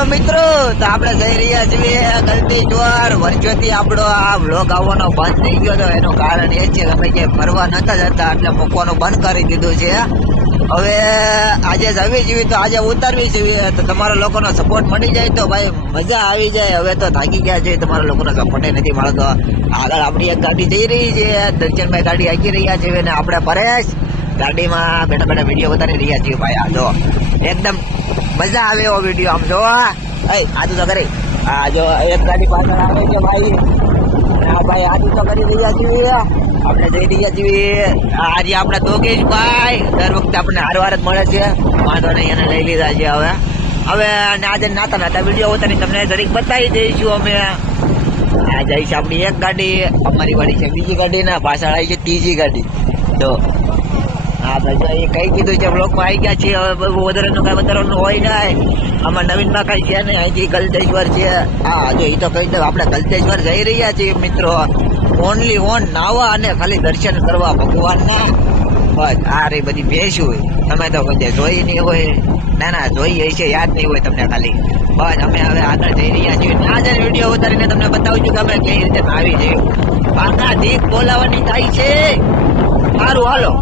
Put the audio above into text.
Hello મિત્રો, તો આપણે જઈ રહ્યા છીએ ગલતેશ્વર. વર્ષોથી આપણો આ વ્લોગ આવવાનો બંધ થઈ ગયો હતો. એનું કારણ એ છે કે અમે જે ફરવા નતા જતા એટલે મૂકવાનું બંધ કરી દીધું છે. હવે આજે જવી જોઈએ તો આજે ઉતારવી જોઈએ. તો તમારા લોકોનો સપોર્ટ મળી જાય તો ભાઈ મજા આવી જાય. હવે તો થાકી ગયા છે, તમારા લોકોનો સપોર્ટ નથી મળતો. આગળ આપણી એક ગાડી જઈ રહી છે, દર્શનભાઈ ગાડી હાકી રહ્યા છે અને આપણે પરેશ ગાડીમાં બેઠા બેઠા વિડીયો ઉતારી રહ્યા છીએ. ભાઈ આ જો એકદમ મજા આવે એવો વિડીયો. આમ જો આદુ તો કરી આ જો એક ગાડી પાછળ આવે છે ભાઈ. આ ભાઈ આદુ તો કરી રહ્યા છીએ. આપણે જઈ રહ્યા છીએ. આજે આપણે દોગેશભાઈ દર વખતે આપણને હારવાર જ મળે છે. વાંધો નહીં, એને લઈ લીધા છે. હવે અને આજે નાતા નાતા વિડીયો ઉતારી તમને જરીક બતાવી દઈશું. અમે આ જાય છે આપણી એક ગાડી, અમારી ગાડી છે બીજી ગાડી, ને પાછળ આવી છે ત્રીજી ગાડી. તો હા ભાઈ, એ કઈ કીધું છે બ્લોકમાં આવી ગયા છીએ. હવે વધારેનું કઈ વધારાનું હોય નહીં. આમાં નવીનમાં કઈ છે નહીં. અહીંથી ગલતેશ્વર છે. હા જો એ તો કહી દઉં, આપણે ગલતેશ્વર જઈ રહ્યા છીએ મિત્રો. ઓનલી ઓન નાવા અને ખાલી દર્શન કરવા ભગવાનના. બસ આ રે બધી ભેંસું તમે તો બધે જોઈ નહીં હોય. ના જોઈએ છે, યાદ નહીં હોય તમને ખાલી. બસ અમે હવે આગળ જઈ રહ્યા છીએ. આજે વિડીયો ઉતારીને તમને બતાવું છું કે અમે કઈ રીતે આવી જઈએ. પાકા દીપ બોલાવવાની થાય છે. સારું હાલો.